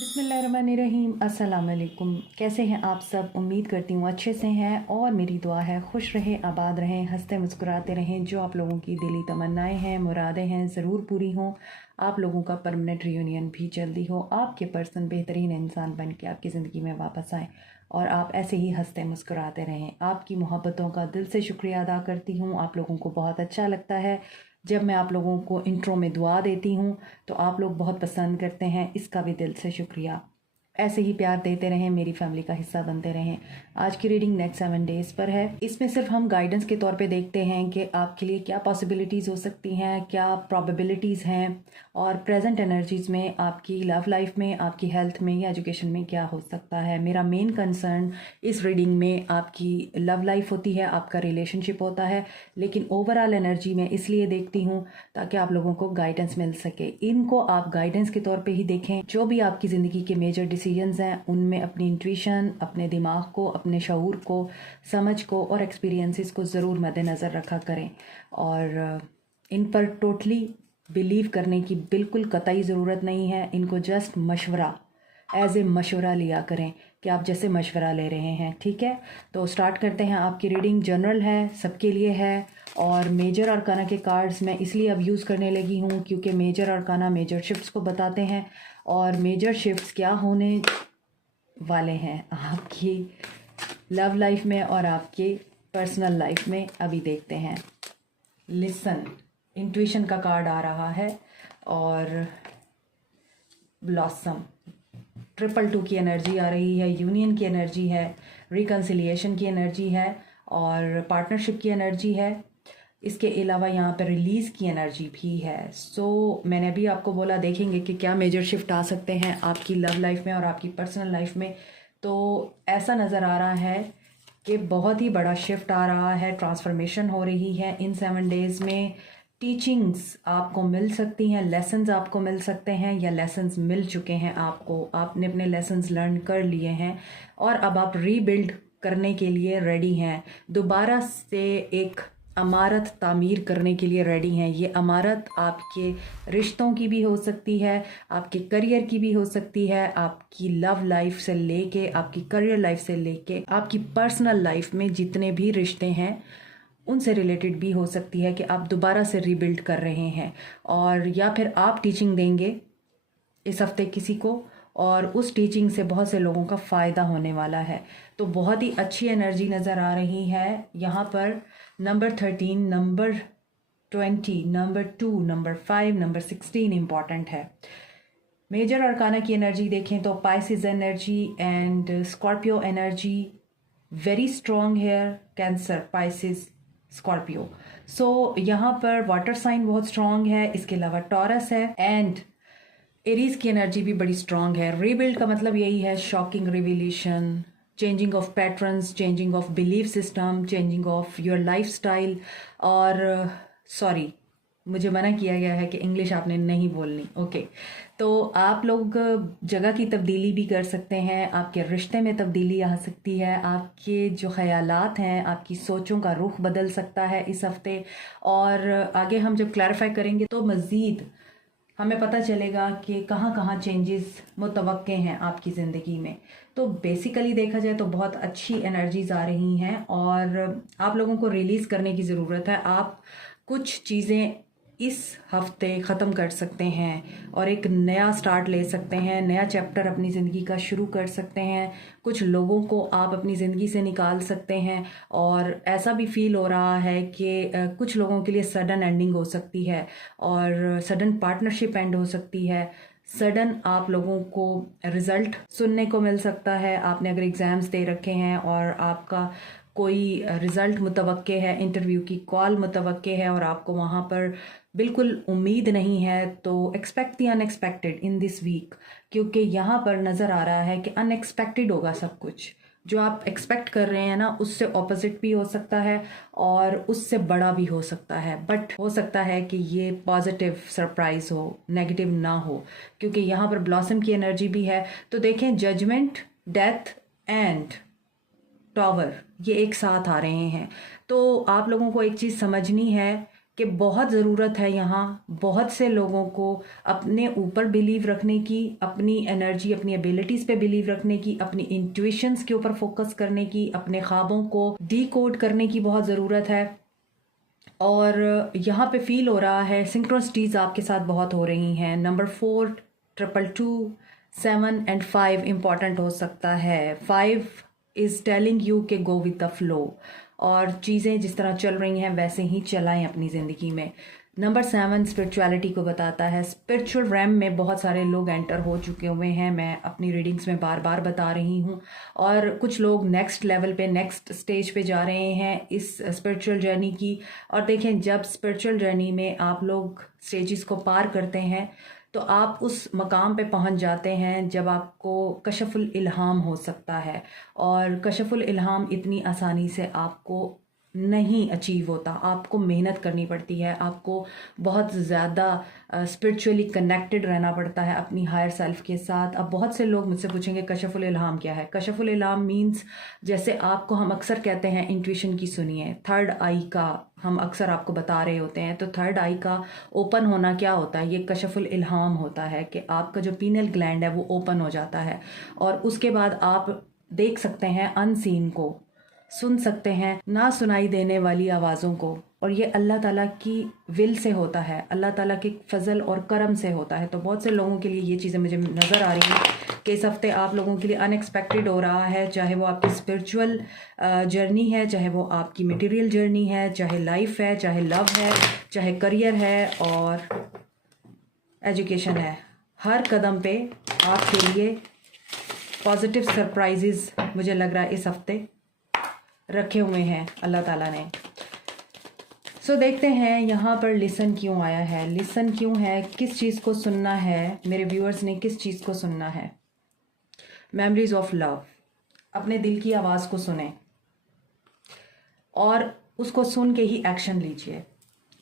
बिस्मिल्लाहिर्रहमानिर्रहीम। अस्सलाम वालेकुम। कैसे हैं आप सब? उम्मीद करती हूँ अच्छे से हैं और मेरी दुआ है खुश रहें, आबाद रहें, हंसते मुस्कुराते रहें। जो आप लोगों की दिली तमन्नाएं हैं, मुरादें हैं, ज़रूर पूरी हों। आप लोगों का परमानेंट रियूनियन भी जल्दी हो। आपके पर्सन बेहतरीन इंसान बन के आपकी ज़िंदगी में वापस आएँ और आप ऐसे ही हंसते मुस्कुराते रहें। आपकी मोहब्बतों का दिल से शुक्रिया अदा करती हूँ। आप लोगों को बहुत अच्छा लगता है जब मैं आप लोगों को इंट्रो में दुआ देती हूँ, तो आप लोग बहुत पसंद करते हैं। इसका भी दिल से शुक्रिया। ऐसे ही प्यार देते रहें, मेरी फैमिली का हिस्सा बनते रहें। आज की रीडिंग नेक्स्ट 7 डेज़ पर है। इसमें सिर्फ हम गाइडेंस के तौर पे देखते हैं कि आपके लिए क्या पॉसिबिलिटीज़ हो सकती हैं, क्या प्रॉबिलिटीज़ हैं और प्रेजेंट एनर्जीज़ में आपकी लव लाइफ में, आपकी हेल्थ में या एजुकेशन में क्या हो सकता है। मेरा मेन कंसर्न इस रीडिंग में आपकी लव लाइफ होती है, आपका रिलेशनशिप होता है, लेकिन ओवरऑल एनर्जी में इसलिए देखती हूँ ताकि आप लोगों को गाइडेंस मिल सके। इनको आप गाइडेंस के तौर पे ही देखें। जो भी आपकी ज़िंदगी के मेजर डिसीजंस हैं उनमें अपनी इंट्यूशन, अपने दिमाग को, अपने शऊर को, समझ को और एक्सपीरियंसेस को ज़रूर मद्देनज़र रखा करें और इन पर टोटली बिलीव करने की बिल्कुल कतई ज़रूरत नहीं है। इनको जस्ट मशवरा, एज ए मशवरा लिया करें कि आप जैसे मशवरा ले रहे हैं। ठीक है, तो स्टार्ट करते हैं। आपकी रीडिंग जनरल है, सबके लिए है और मेजर अरकाना के कार्ड्स मैं इसलिए अब यूज़ करने लगी हूँ क्योंकि मेजर अरकाना मेजर शिफ्ट्स को बताते हैं और मेजर शिफ्ट्स क्या होने वाले हैं आपकी लव लाइफ में और आपके पर्सनल लाइफ में, अभी देखते हैं। लिसन, इंट्यूशन का कार्ड आ रहा है और ब्लॉसम, 222 की एनर्जी आ रही है, यूनियन की एनर्जी है, रिकन्सिलिएशन की एनर्जी है और पार्टनरशिप की एनर्जी है। इसके अलावा यहाँ पर रिलीज़ की एनर्जी भी है। सो मैंने अभी आपको बोला देखेंगे कि क्या मेजर शिफ्ट आ सकते हैं आपकी लव लाइफ में और आपकी पर्सनल लाइफ में। तो ऐसा नज़र आ रहा है कि बहुत ही बड़ा शिफ्ट आ रहा है, ट्रांसफॉर्मेशन हो रही है इन 7 डेज़ में। टीचिंग्स आपको मिल सकती हैं, लेसन्स आपको मिल सकते हैं या लेसन्स मिल चुके हैं आपको, आपने अपने लेसन्स लर्न कर लिए हैं और अब आप रीबिल्ड करने के लिए रेडी हैं। दोबारा से एक अमारत तामीर करने के लिए रेडी हैं। ये अमारत आपके रिश्तों की भी हो सकती है, आपके करियर की भी हो सकती है, आपकी लव लाइफ से लेके आपकी करियर लाइफ से लेके आपकी पर्सनल लाइफ में जितने भी रिश्ते हैं उनसे रिलेटेड भी हो सकती है कि आप दोबारा से रीबिल्ड कर रहे हैं और या फिर आप टीचिंग देंगे इस हफ्ते किसी को और उस टीचिंग से बहुत से लोगों का फ़ायदा होने वाला है। तो बहुत ही अच्छी एनर्जी नज़र आ रही है यहाँ पर। Number 13, number 20, number 2, number 5, number 16 important है। मेजर अरकाना की एनर्जी देखें तो Pisces energy and Scorpio energy very strong है। Cancer, Pisces, Scorpio. सो यहाँ पर वाटर साइन बहुत स्ट्रॉन्ग है। इसके अलावा टॉरस है एंड एरीज की एनर्जी भी बड़ी स्ट्रॉन्ग है। रीबिल्ड का मतलब यही है shocking revelation, changing of patterns, changing of belief system, changing of your life style. और सॉरी, मुझे मना किया गया है कि इंग्लिश आपने नहीं बोलनी। ओके, तो आप लोग जगह की तब्दीली भी कर सकते हैं, आपके रिश्ते में तब्दीली आ सकती है, आपके जो ख्यालात हैं, आपकी सोचों का रुख बदल सकता है इस हफ्ते। और आगे हम जब क्लैरिफाई करेंगे तो मज़ीद हमें पता चलेगा कि कहाँ कहाँ चेंजेस मुतवक्के हैं आपकी ज़िंदगी में। तो बेसिकली देखा जाए तो बहुत अच्छी एनर्जीज आ रही हैं और आप लोगों को रिलीज़ करने की ज़रूरत है। आप कुछ चीज़ें इस हफ्ते ख़त्म कर सकते हैं और एक नया स्टार्ट ले सकते हैं, नया चैप्टर अपनी ज़िंदगी का शुरू कर सकते हैं। कुछ लोगों को आप अपनी ज़िंदगी से निकाल सकते हैं और ऐसा भी फील हो रहा है कि कुछ लोगों के लिए सडन एंडिंग हो सकती है और सडन पार्टनरशिप एंड हो सकती है। सडन आप लोगों को रिज़ल्ट सुनने को मिल सकता है। आपने अगर एग्ज़ाम्स दे रखे हैं और आपका कोई रिज़ल्ट मुतवक्के है, इंटरव्यू की कॉल मुतवक्के है और आपको वहाँ पर बिल्कुल उम्मीद नहीं है, तो expect the unexpected in this week. क्योंकि यहाँ पर नज़र आ रहा है कि अनएक्सपेक्टेड होगा सब कुछ। जो आप एक्सपेक्ट कर रहे हैं ना, उससे ऑपोजिट भी हो सकता है और उससे बड़ा भी हो सकता है। बट हो सकता है कि ये पॉजिटिव सरप्राइज हो, नेगेटिव ना हो, क्योंकि यहाँ पर ब्लॉसम की एनर्जी भी है। तो देखें, जजमेंट, डेथ एंड टॉवर ये एक साथ आ रहे हैं। तो आप लोगों को एक चीज़ समझनी है कि बहुत ज़रूरत है यहाँ बहुत से लोगों को अपने ऊपर बिलीव रखने की, अपनी एनर्जी, अपनी एबिलिटीज़ पे बिलीव रखने की, अपनी इंट्यूशंस के ऊपर फोकस करने की, अपने ख्वाबों को डीकोड करने की बहुत ज़रूरत है। और यहाँ पे फील हो रहा है सिंक्रोनिसिटीज़ आपके साथ बहुत हो रही हैं। नंबर 4, 222, 7 एंड 5 इम्पॉर्टेंट हो सकता है। 5 इज़ टेलिंग यू के गो विद द फ्लो, और चीज़ें जिस तरह चल रही हैं वैसे ही चलाएं अपनी ज़िंदगी में। नंबर 7 स्पिरिचुअलिटी को बताता है। स्पिरिचुअल रैम में बहुत सारे लोग एंटर हो चुके हुए हैं, मैं अपनी रीडिंग्स में बार बार बता रही हूँ, और कुछ लोग नेक्स्ट लेवल पे, नेक्स्ट स्टेज पे जा रहे हैं इस स्पिरिचुअल जर्नी की। और देखें, जब स्पिरिचुअल जर्नी में आप लोग स्टेजेस को पार करते हैं तो आप उस मकाम पे पहुंच जाते हैं जब आपको कशफुल इल्हाम हो सकता है। और कशफुल इल्हाम इतनी आसानी से आपको नहीं अचीव होता, आपको मेहनत करनी पड़ती है, आपको बहुत ज़्यादा स्पिरिचुअली कनेक्टेड रहना पड़ता है अपनी हायर सेल्फ के साथ। अब बहुत से लोग मुझसे पूछेंगे कशफुल इल्हाम क्या है। कशफुल इल्हाम मीन्स, जैसे आपको हम अक्सर कहते हैं इंट्यूशन की सुनिए, थर्ड आई का हम अक्सर आपको बता रहे होते हैं, तो थर्ड आई का ओपन होना क्या होता है, ये कशफुल इल्हाम होता है कि आपका जो पीनल ग्लैंड है वो ओपन हो जाता है, और उसके बाद आप देख सकते हैं अनसीन को, सुन सकते हैं ना सुनाई देने वाली आवाज़ों को। और ये अल्लाह ताला की विल से होता है, अल्लाह ताला के फजल और करम से होता है। तो बहुत से लोगों के लिए ये चीज़ें मुझे नज़र आ रही हैं कि इस हफ्ते आप लोगों के लिए अनएक्सपेक्टेड हो रहा है, चाहे वो आपकी स्पिरिचुअल जर्नी है, चाहे वो आपकी मटेरियल जर्नी है, चाहे लाइफ है, चाहे लव है, चाहे करियर है और एजुकेशन है। हर कदम पे आपके लिए पॉजिटिव सरप्राइजेस मुझे लग रहा है इस हफ्ते रखे हुए हैं अल्लाह ताला ने। सो देखते हैं यहाँ पर लिसन क्यों आया है, लिसन क्यों है, किस चीज़ को सुनना है, मेरे व्यूअर्स ने किस चीज़ को सुनना है। मेमोरीज ऑफ लव, अपने दिल की आवाज़ को सुने और उसको सुन के ही एक्शन लीजिए।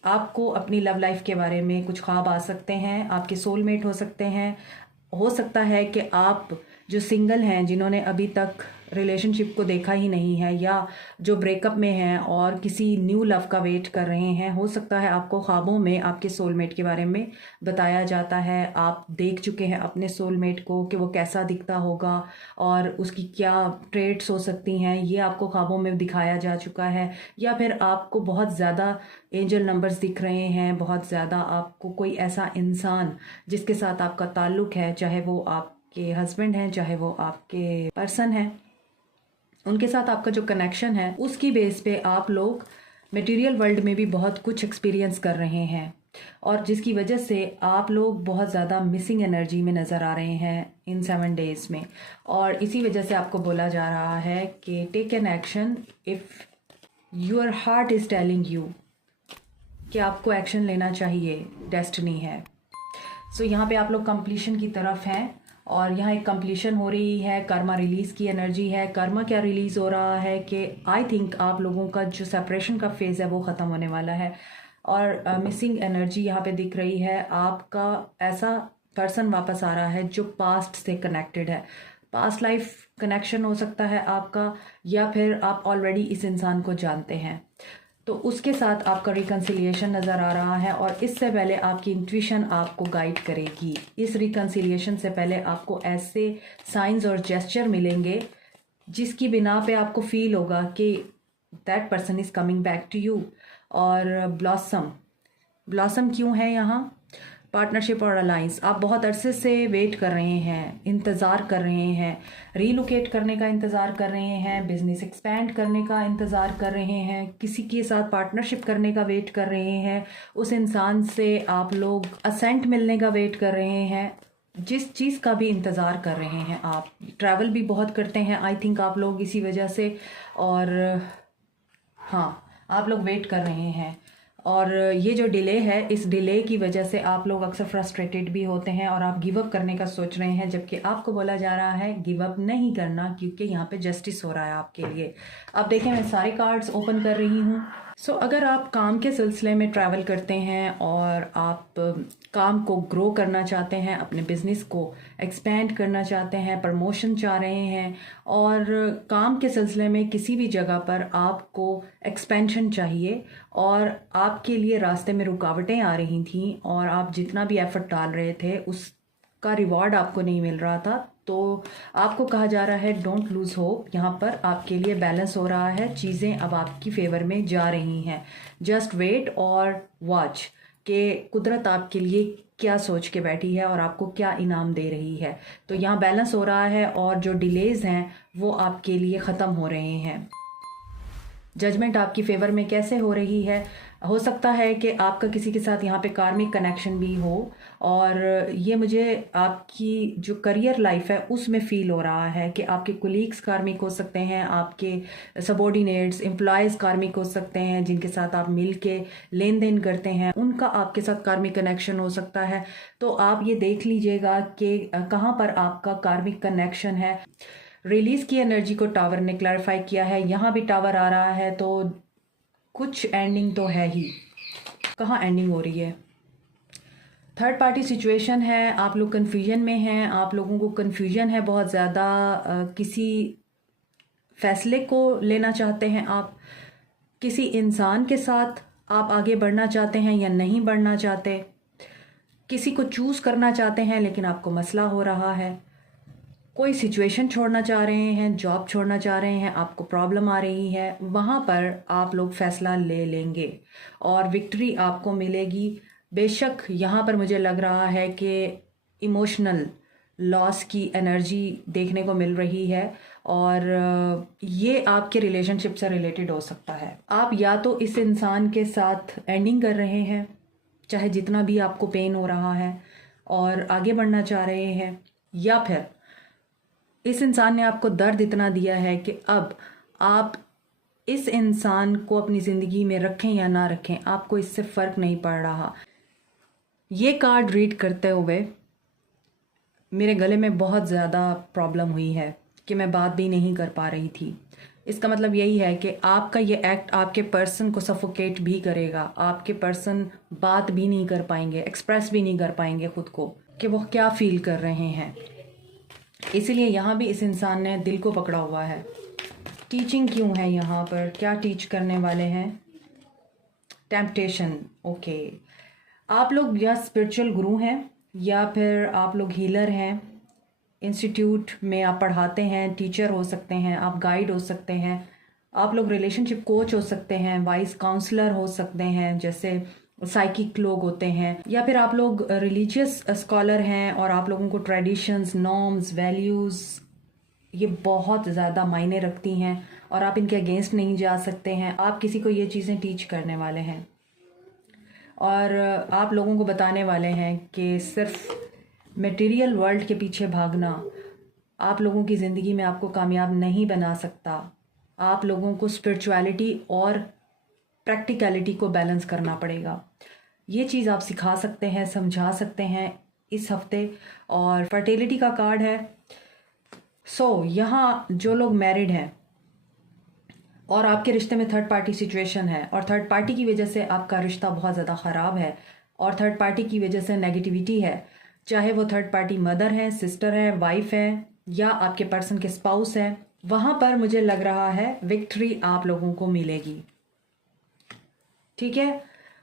आपको अपनी लव लाइफ के बारे में कुछ ख्वाब आ सकते हैं, आपके सोलमेट हो सकते हैं, हो सकता है कि आप जो सिंगल हैं, जिन्होंने अभी तक रिलेशनशिप को देखा ही नहीं है, या जो ब्रेकअप में हैं और किसी न्यू लव का वेट कर रहे हैं, हो सकता है आपको ख्वाबों में आपके सोलमेट के बारे में बताया जाता है। आप देख चुके हैं अपने सोलमेट को कि वो कैसा दिखता होगा और उसकी क्या ट्रेट्स हो सकती हैं, ये आपको ख्वाबों में दिखाया जा चुका है। या फिर आपको बहुत ज़्यादा एंजल नंबर्स दिख रहे हैं, बहुत ज़्यादा आपको कोई ऐसा इंसान जिसके साथ आपका ताल्लुक़ है, चाहे वो आपके हस्बैंड हैं, चाहे वो आपके पर्सन हैं, उनके साथ आपका जो कनेक्शन है उसकी बेस पे आप लोग मटेरियल वर्ल्ड में भी बहुत कुछ एक्सपीरियंस कर रहे हैं, और जिसकी वजह से आप लोग बहुत ज़्यादा मिसिंग एनर्जी में नज़र आ रहे हैं इन 7 डेज़ में। और इसी वजह से आपको बोला जा रहा है कि take an action if your heart is telling you कि आपको एक्शन लेना चाहिए, डेस्टिनी है। सो यहाँ पे आप लोग कंप्लीशन की तरफ हैं, और यहाँ एक कंप्लीशन हो रही है, कर्मा रिलीज़ की एनर्जी है। कर्मा क्या रिलीज़ हो रहा है कि आई थिंक आप लोगों का जो सेपरेशन का फेज़ है वो ख़त्म होने वाला है, और मिसिंग एनर्जी यहाँ पे दिख रही है। आपका ऐसा पर्सन वापस आ रहा है जो पास्ट से कनेक्टेड है, पास्ट लाइफ कनेक्शन हो सकता है आपका, या फिर आप ऑलरेडी इस इंसान को जानते हैं, तो उसके साथ आपका रिकन्सिलिएशन नज़र आ रहा है। और इससे पहले आपकी इंट्यूशन आपको गाइड करेगी। इस रिकन्सिलिएशन से पहले आपको ऐसे साइंस और जेस्चर मिलेंगे जिसकी बिना पे आपको फील होगा कि that person is coming back to you. और ब्लॉसम क्यों है यहाँ, पार्टनरशिप और अलाइंस। आप बहुत अरसे से वेट कर रहे हैं, इंतज़ार कर रहे हैं, रीलोकेट करने का इंतज़ार कर रहे हैं, बिजनेस एक्सपैंड करने का इंतज़ार कर रहे हैं, किसी के साथ पार्टनरशिप करने का वेट कर रहे हैं, उस इंसान से आप लोग असेंट मिलने का वेट कर रहे हैं, जिस चीज़ का भी इंतज़ार कर रहे हैं। आप ट्रैवल भी बहुत करते हैं आई थिंक आप लोग इसी वजह से, और हाँ, आप लोग वेट कर रहे हैं। और ये जो डिले है, इस डिले की वजह से आप लोग अक्सर फ्रस्ट्रेटेड भी होते हैं और आप गिव अप करने का सोच रहे हैं, जबकि आपको बोला जा रहा है गिव अप नहीं करना, क्योंकि यहाँ पे जस्टिस हो रहा है आपके लिए। अब देखें, मैं सारे कार्ड्स ओपन कर रही हूँ, अगर आप काम के सिलसिले में ट्रैवल करते हैं और आप काम को ग्रो करना चाहते हैं, अपने बिजनेस को एक्सपेंड करना चाहते हैं, प्रमोशन चाह रहे हैं और काम के सिलसिले में किसी भी जगह पर आपको एक्सपेंशन चाहिए और आपके लिए रास्ते में रुकावटें आ रही थीं और आप जितना भी एफर्ट डाल रहे थे उसका रिवॉर्ड आपको नहीं मिल रहा था, तो आपको कहा जा रहा है डोंट लूज़ होप। यहाँ पर आपके लिए बैलेंस हो रहा है, चीज़ें अब आपकी फेवर में जा रही हैं। जस्ट वेट और वॉच कि कुदरत आपके लिए क्या सोच के बैठी है और आपको क्या इनाम दे रही है। तो यहाँ बैलेंस हो रहा है और जो डिलेज़ हैं वो आपके लिए ख़त्म हो रहे हैं। जजमेंट आपकी फेवर में कैसे हो रही है? हो सकता है कि आपका किसी के साथ यहाँ पे कार्मिक कनेक्शन भी हो और ये मुझे आपकी जो करियर लाइफ है उसमें फ़ील हो रहा है कि आपके कोलीग्स कार्मिक हो सकते हैं, आपके सबॉर्डिनेट्स एम्प्लॉयज़ कार्मिक हो सकते हैं, जिनके साथ आप मिल के लेन देन करते हैं, उनका आपके साथ कार्मिक कनेक्शन हो सकता है। तो आप ये देख लीजिएगा कि कहाँ पर आपका कार्मिक कनेक्शन है। रिलीज की एनर्जी को टावर ने क्लैरिफाई किया है, यहाँ भी टावर आ रहा है, तो कुछ एंडिंग तो है ही। कहाँ एंडिंग हो रही है? थर्ड पार्टी सिचुएशन है, आप लोग कन्फ्यूजन में हैं, आप लोगों को कन्फ्यूजन है बहुत ज़्यादा, किसी फैसले को लेना चाहते हैं आप, किसी इंसान के साथ आप आगे बढ़ना चाहते हैं या नहीं बढ़ना चाहते, किसी को चूज़ करना चाहते हैं लेकिन आपको मसला हो रहा है, कोई सिचुएशन छोड़ना चाह रहे हैं, जॉब छोड़ना चाह रहे हैं, आपको प्रॉब्लम आ रही है, वहाँ पर आप लोग फैसला ले लेंगे और विक्ट्री आपको मिलेगी। बेशक यहाँ पर मुझे लग रहा है कि इमोशनल लॉस की एनर्जी देखने को मिल रही है और ये आपके रिलेशनशिप से रिलेटेड हो सकता है। आप या तो इस इंसान के साथ एंडिंग कर रहे हैं, चाहे जितना भी आपको पेन हो रहा है, और आगे बढ़ना चाह रहे हैं, या फिर इस इंसान ने आपको दर्द इतना दिया है कि अब आप इस इंसान को अपनी ज़िंदगी में रखें या ना रखें, आपको इससे फ़र्क नहीं पड़ रहा। ये कार्ड रीड करते हुए मेरे गले में बहुत ज़्यादा प्रॉब्लम हुई है कि मैं बात भी नहीं कर पा रही थी। इसका मतलब यही है कि आपका ये एक्ट आपके पर्सन को सफोकेट भी करेगा, आपके पर्सन बात भी नहीं कर पाएंगे, एक्सप्रेस भी नहीं कर पाएंगे खुद को कि वो क्या फील कर रहे हैं। इसीलिए यहाँ भी इस इंसान ने दिल को पकड़ा हुआ है। टीचिंग क्यों है यहाँ पर? क्या टीच करने वाले हैं? टेम्पटेशन। ओके, आप लोग या स्पिरिचुअल गुरु हैं या फिर आप लोग हीलर हैं, इंस्टीट्यूट में आप पढ़ाते हैं, टीचर हो सकते हैं, आप गाइड हो सकते हैं, आप लोग रिलेशनशिप कोच हो सकते हैं, वाइस काउंसलर हो सकते हैं जैसे साइकिक लोग होते हैं, या फिर आप लोग रिलीजियस स्कॉलर हैं और आप लोगों को ट्रेडिशंस, नॉर्म्स, वैल्यूज़ ये बहुत ज़्यादा मायने रखती हैं और आप इनके अगेंस्ट नहीं जा सकते हैं। आप किसी को ये चीज़ें टीच करने वाले हैं और आप लोगों को बताने वाले हैं कि सिर्फ मटेरियल वर्ल्ड के पीछे भागना आप लोगों की ज़िंदगी में आपको कामयाब नहीं बना सकता। आप लोगों को स्पिरिचुअलिटी और प्रैक्टिकलिटी को बैलेंस करना पड़ेगा। ये चीज़ आप सिखा सकते हैं, समझा सकते हैं इस हफ्ते। और फर्टिलिटी का कार्ड है। यहाँ जो लोग मैरिड हैं और आपके रिश्ते में थर्ड पार्टी सिचुएशन है और थर्ड पार्टी की वजह से आपका रिश्ता बहुत ज़्यादा ख़राब है और थर्ड पार्टी की वजह से नेगेटिविटी है, चाहे वो थर्ड पार्टी मदर है, सिस्टर है, वाइफ है या आपके पर्सन के स्पाउस है, वहाँ पर मुझे लग रहा है विक्ट्री आप लोगों को मिलेगी। ठीक है,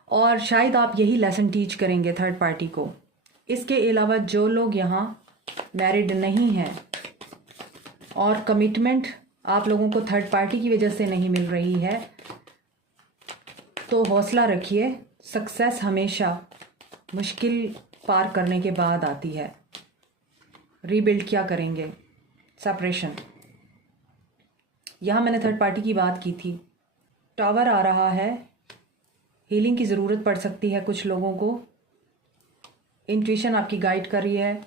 और शायद आप यही लेसन टीच करेंगे थर्ड पार्टी को। इसके अलावा जो लोग यहाँ मैरिड नहीं हैं और कमिटमेंट आप लोगों को थर्ड पार्टी की वजह से नहीं मिल रही है, तो हौसला रखिए। सक्सेस हमेशा मुश्किल पार करने के बाद आती है। रीबिल्ड क्या करेंगे? सेपरेशन। यहाँ मैंने थर्ड पार्टी की बात की थी। टावर आ रहा है, हीलिंग की ज़रूरत पड़ सकती है कुछ लोगों को। इंट्यूशन आपकी गाइड कर रही है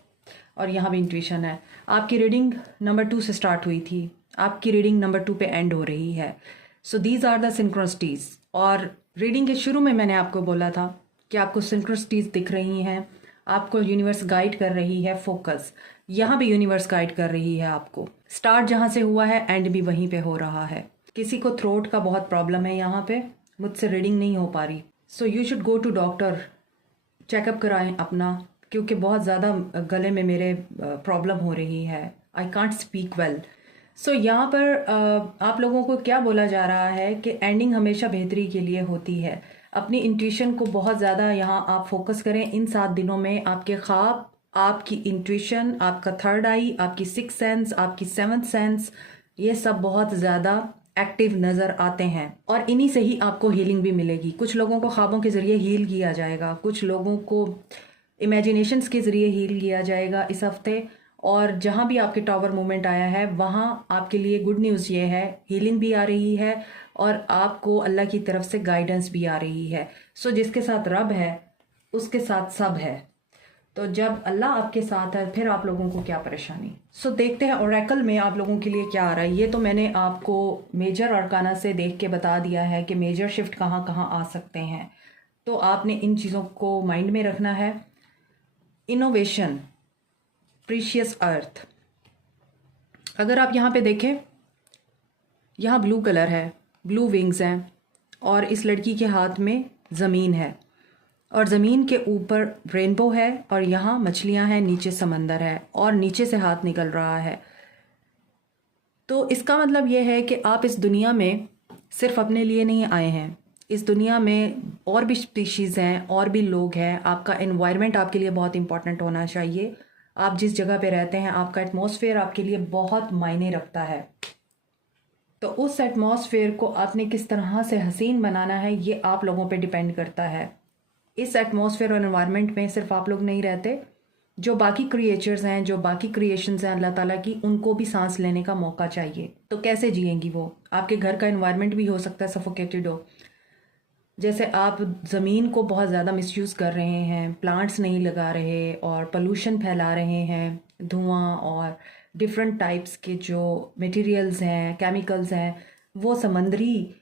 और यहाँ भी इंट्यूशन है। आपकी रीडिंग नंबर 2 से स्टार्ट हुई थी, आपकी रीडिंग नंबर 2 पे एंड हो रही है। So these are the synchronicities. और रीडिंग के शुरू में मैंने आपको बोला था कि आपको सिंक्रोनिसिटीज दिख रही हैं, आपको यूनिवर्स गाइड कर रही है फोकस। यहाँ भी यूनिवर्स गाइड कर रही है आपको। स्टार्ट जहाँ से हुआ है एंड भी वहीं पे हो रहा है। किसी को थ्रोट का बहुत प्रॉब्लम है यहाँ पे मुझसे रीडिंग नहीं हो पा रही, so you should go to doctor, checkup कराएं अपना, क्योंकि बहुत ज़्यादा गले में मेरे प्रॉब्लम हो रही है, आई कांट स्पीक वेल। सो यहाँ पर आप लोगों को क्या बोला जा रहा है कि एंडिंग हमेशा बेहतरी के लिए होती है। अपनी इंट्यूशन को बहुत ज़्यादा यहाँ आप फोकस करें। इन 7 दिनों में आपके ख्वाब, आपकी इंट्यूशन, आपका थर्ड आई, आपकी सिक्स सेंस, आपकी सेवन्थ सेंस, ये सब बहुत ज़्यादा एक्टिव नज़र आते हैं और इन्हीं से ही आपको हीलिंग भी मिलेगी। कुछ लोगों को ख्वाबों के ज़रिए हील किया जाएगा, कुछ लोगों को इमेजिनेशंस के ज़रिए हील किया जाएगा इस हफ्ते। और जहाँ भी आपके टावर मूवमेंट आया है वहाँ आपके लिए गुड न्यूज़ ये है, हीलिंग भी आ रही है और आपको अल्लाह की तरफ से गाइडेंस भी आ रही है। सो जिसके साथ रब है उसके साथ सब है। तो जब अल्लाह आपके साथ है फिर आप लोगों को क्या परेशानी। सो देखते हैं ओरेकल में आप लोगों के लिए क्या आ रहा है। ये तो मैंने आपको मेजर अरकाना से देख के बता दिया है कि मेजर शिफ्ट कहाँ कहाँ आ सकते हैं, तो आपने इन चीज़ों को माइंड में रखना है। इनोवेशन, प्रीशियस अर्थ, अगर आप यहाँ पे देखें, यहाँ ब्लू कलर है, ब्लू विंग्स हैं और इस लड़की के हाथ में ज़मीन है और ज़मीन के ऊपर रेनबो है और यहाँ मछलियाँ हैं, नीचे समंदर है और नीचे से हाथ निकल रहा है। तो इसका मतलब ये है कि आप इस दुनिया में सिर्फ अपने लिए नहीं आए हैं। इस दुनिया में और भी स्पीशीज़ हैं और भी लोग हैं। आपका एनवायरनमेंट आपके लिए बहुत इंपॉर्टेंट होना चाहिए। आप जिस जगह पे रहते हैं आपका एटमॉस्फेयर आपके लिए बहुत मायने रखता है। तो उस एटमॉस्फेयर को आपने किस तरह से हसीन बनाना है ये आप लोगों पे डिपेंड करता है। इस एटमॉस्फेयर और एनवायरनमेंट में सिर्फ आप लोग नहीं रहते, जो बाकी क्रिएचर्स हैं, जो बाकी क्रिएशंस हैं अल्लाह ताला की, उनको भी सांस लेने का मौका चाहिए। तो कैसे जिएंगी वो? आपके घर का एनवायरनमेंट भी हो सकता है सफोकेटेड हो। जैसे आप ज़मीन को बहुत ज़्यादा मिसयूज़ कर रहे हैं, प्लांट्स नहीं लगा रहे और पोल्यूशन फैला रहे हैं, धुआं और डिफरेंट टाइप्स के जो मटेरियल्स हैं, केमिकल्स हैं, वो समंदरी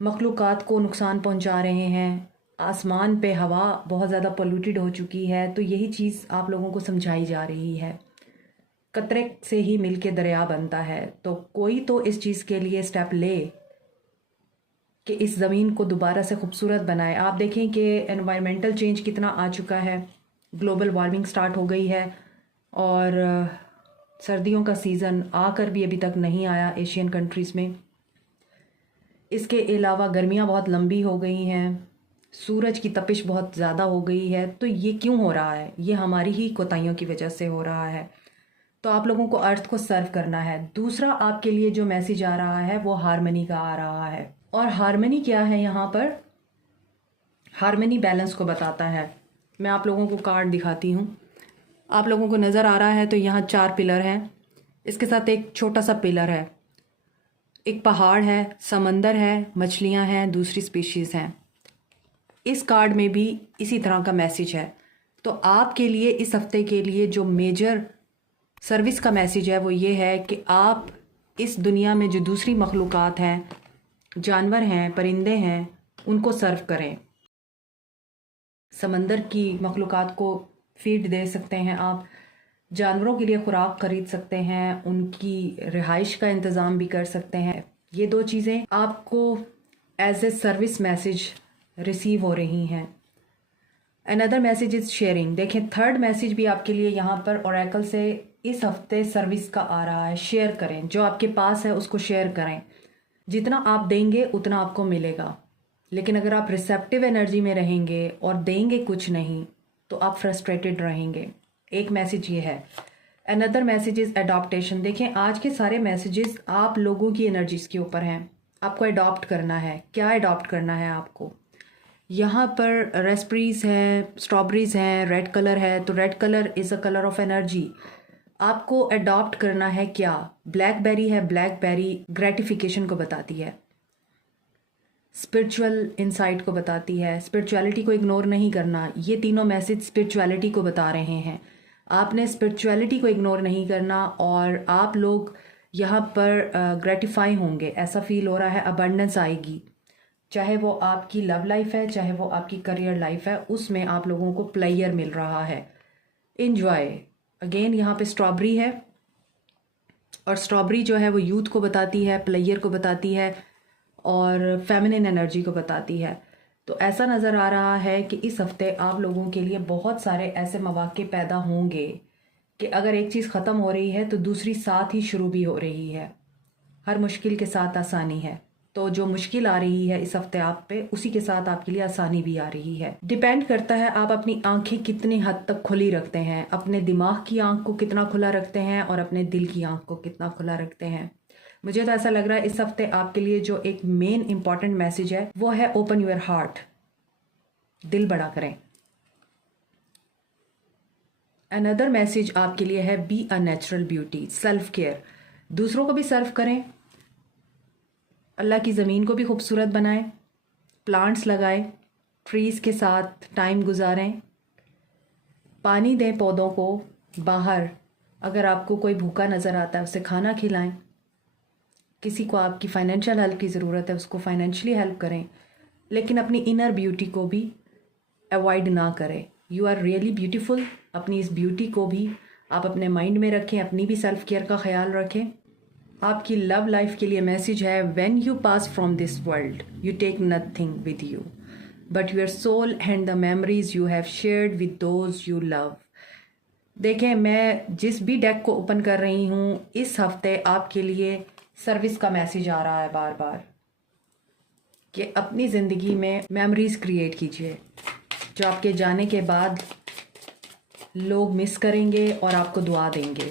मखलूक़ात को नुकसान पहुंचा रहे हैं। आसमान पे हवा बहुत ज़्यादा पोल्यूटेड हो चुकी है। तो यही चीज़ आप लोगों को समझाई जा रही है। कतरे से ही मिल के दरिया बनता है, तो कोई तो इस चीज़ के लिए स्टेप ले कि इस ज़मीन को दोबारा से खूबसूरत बनाए। आप देखें कि एनवायरमेंटल चेंज कितना आ चुका है, ग्लोबल वार्मिंग स्टार्ट हो गई है और सर्दियों का सीज़न आकर भी अभी तक नहीं आया एशियन कंट्रीज़ में। इसके अलावा गर्मियाँ बहुत लंबी हो गई हैं, सूरज की तपिश बहुत ज़्यादा हो गई है। तो ये क्यों हो रहा है? ये हमारी ही कोताहियों की वजह से हो रहा है। तो आप लोगों को अर्थ को सर्व करना है। दूसरा आपके लिए जो मैसेज आ रहा है वो हारमनी का आ रहा है। और हारमनी क्या है? यहाँ पर हारमनी बैलेंस को बताता है। मैं आप लोगों को कार्ड दिखाती हूँ। आप लोगों को नज़र आ रहा है तो यहाँ 4 पिलर हैं, इसके साथ एक छोटा सा पिलर है, एक पहाड़ है, समंदर है, मछलियाँ हैं, दूसरी स्पीशीज़ हैं। इस कार्ड में भी इसी तरह का मैसेज है। तो आपके लिए इस हफ्ते के लिए जो मेजर सर्विस का मैसेज है वो ये है कि आप इस दुनिया में जो दूसरी मखलूक़ात हैं, जानवर हैं, परिंदे हैं, उनको सर्व करें। समंदर की मखलूक़ात को फीड दे सकते हैं आप, जानवरों के लिए खुराक खरीद सकते हैं, उनकी रिहाइश का इंतज़ाम भी कर सकते हैं। ये 2 चीज़ें आपको as a service message receive हो रही हैं। Another message is sharing. देखें, थर्ड मैसेज भी आपके लिए यहाँ पर ओरेकल से इस हफ्ते सर्विस का आ रहा है। शेयर करें, जो आपके पास है उसको शेयर करें। जितना आप देंगे उतना आपको मिलेगा, लेकिन अगर आप रिसेप्टिव एनर्जी में रहेंगे और देंगे कुछ नहीं तो आप फ्रस्ट्रेटेड रहेंगे। एक मैसेज ये है। Another message is adaptation. देखें, आज के सारे मैसेजेस आप लोगों की एनर्जीज़ के ऊपर हैं। आपको अडॉप्ट करना है। क्या अडॉप्ट करना है आपको? यहाँ पर रेस्परीज हैं, स्ट्रॉबेरीज हैं, रेड कलर है, तो red colour is a colour of energy. आपको अडॉप्ट करना है क्या? ब्लैकबेरी है, ब्लैकबेरी ग्रेटिफिकेशन को बताती है, स्पिरिचुअल इंसाइट को बताती है, स्पिरिचुअलिटी को इग्नोर नहीं करना। ये तीनों मैसेज स्पिरिचुअलिटी को बता रहे हैं। आपने स्पिरिचुअलिटी को इग्नोर नहीं करना और आप लोग यहाँ पर ग्रेटिफाई होंगे। ऐसा फील हो रहा है, अबंडेंस आएगी। चाहे वो आपकी लव लाइफ है, चाहे वो आपकी करियर लाइफ है, उसमें आप लोगों को प्लेयर मिल रहा है। इन्जॉय। अगेन यहाँ पे स्ट्रॉबेरी है और स्ट्रॉबेरी जो है वो यूथ को बताती है, प्लेयर को बताती है और फेमिनिन एनर्जी को बताती है। तो ऐसा नज़र आ रहा है कि इस हफ्ते आप लोगों के लिए बहुत सारे ऐसे मौके पैदा होंगे कि अगर एक चीज़ ख़त्म हो रही है तो दूसरी साथ ही शुरू भी हो रही है। हर मुश्किल के साथ आसानी है, तो जो मुश्किल आ रही है इस हफ्ते आप पे, उसी के साथ आपके लिए आसानी भी आ रही है। डिपेंड करता है आप अपनी आंखें कितनी हद तक खुली रखते हैं, अपने दिमाग की आंख को कितना खुला रखते हैं और अपने दिल की आंख को कितना खुला रखते हैं। मुझे तो ऐसा लग रहा है इस हफ्ते आपके लिए जो एक मेन इंपॉर्टेंट मैसेज है वो है ओपन योर हार्ट, दिल बड़ा करें। अनदर मैसेज आपके लिए है be a natural beauty, self care. दूसरों को भी सर्व करें, अल्लाह की ज़मीन को भी खूबसूरत बनाएं, प्लांट्स लगाएं, ट्रीज़ के साथ टाइम गुजारें, पानी दें पौधों को, बाहर अगर आपको कोई भूखा नज़र आता है उसे खाना खिलाएं, किसी को आपकी फाइनेंशियल हेल्प की ज़रूरत है उसको फाइनेंशियली हेल्प करें, लेकिन अपनी इनर ब्यूटी को भी अवॉइड ना करें। You are really beautiful. अपनी इस ब्यूटी को भी आप अपने माइंड में रखें, अपनी भी सेल्फ केयर का ख्याल रखें। आपकी लव लाइफ के लिए मैसेज है when you pass from this world you take nothing with you but your soul and the memories you have shared with those you love. देखें, मैं जिस भी डेक को ओपन कर रही हूँ इस हफ्ते आपके लिए सर्विस का मैसेज आ रहा है बार बार कि अपनी ज़िंदगी में मेमोरीज क्रिएट कीजिए जो आपके जाने के बाद लोग मिस करेंगे और आपको दुआ देंगे।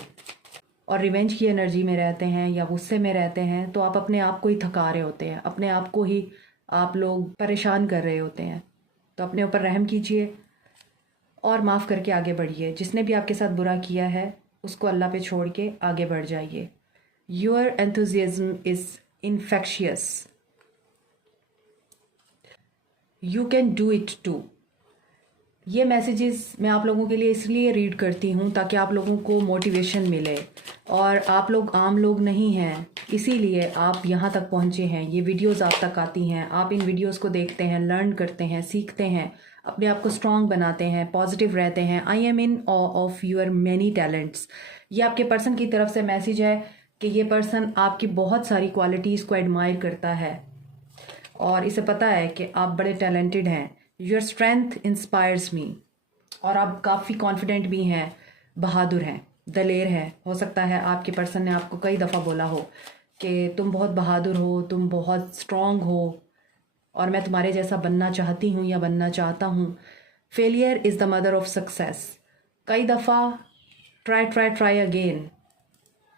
और रिवेंज की एनर्जी में रहते हैं या गुस्से में रहते हैं तो आप अपने आप को ही थका रहे होते हैं, अपने आप को ही आप लोग परेशान कर रहे होते हैं। तो अपने ऊपर रहम कीजिए और माफ़ करके आगे बढ़िए। जिसने भी आपके साथ बुरा किया है उसको अल्लाह पे छोड़ के आगे बढ़ जाइए। Your enthusiasm is infectious, you can do it too. ये मैसेजेस मैं आप लोगों के लिए इसलिए रीड करती हूँ ताकि आप लोगों को मोटिवेशन मिले, और आप लोग आम लोग नहीं हैं इसीलिए आप यहाँ तक पहुँचे हैं। ये वीडियोस आप तक आती हैं, आप इन वीडियोस को देखते हैं, लर्न करते हैं, सीखते हैं, अपने आप को स्ट्रॉन्ग बनाते हैं, पॉजिटिव रहते हैं। I am in awe of your many talents. ये आपके पर्सन की तरफ से मैसेज है कि ये पर्सन आपकी बहुत सारी क्वालिटीज़ को एडमायर करता है और इसे पता है कि आप बड़े टैलेंटेड हैं। योर स्ट्रेंथ इंस्पायर्स मी। और आप काफ़ी कॉन्फिडेंट भी हैं, बहादुर हैं, दलेर हैं। हो सकता है आपके पर्सन ने आपको कई दफ़ा बोला हो कि तुम बहुत बहादुर हो, तुम बहुत स्ट्रॉन्ग हो और मैं तुम्हारे जैसा बनना चाहती हूँ या बनना चाहता हूँ। Failure is the mother of success. कई दफ़ा ट्राई अगेन,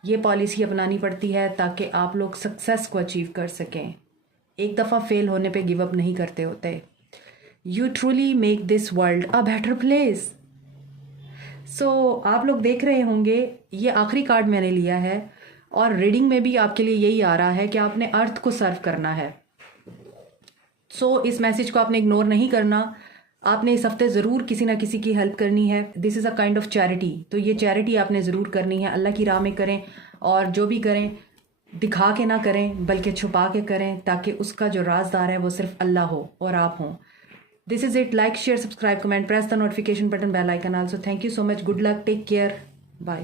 ये पॉलिसी अपनानी पड़ती है ताकि आप लोग सक्सेस को अचीव कर सकें। एक दफ़ा फेल होने पे गिव अप नहीं करते होते। You truly make this world a better place. So आप लोग देख रहे होंगे ये आखिरी कार्ड मैंने लिया है और रीडिंग में भी आपके लिए यही आ रहा है कि आपने अर्थ को सर्व करना है। सो इस मैसेज को आपने इग्नोर नहीं करना। आपने इस हफ्ते ज़रूर किसी ना किसी की हेल्प करनी है। This is a kind of charity. तो ये चैरिटी आपने ज़रूर करनी है, अल्लाह की राह में करें और जो भी करें दिखा के ना करें बल्कि छुपा के करें ताकि उसका जो राजदार है वो सिर्फ अल्लाह हो और आप हों। This is it. Like, share, subscribe, comment, press the notification button, bell icon also. Thank you so much. Good luck. Take care. Bye.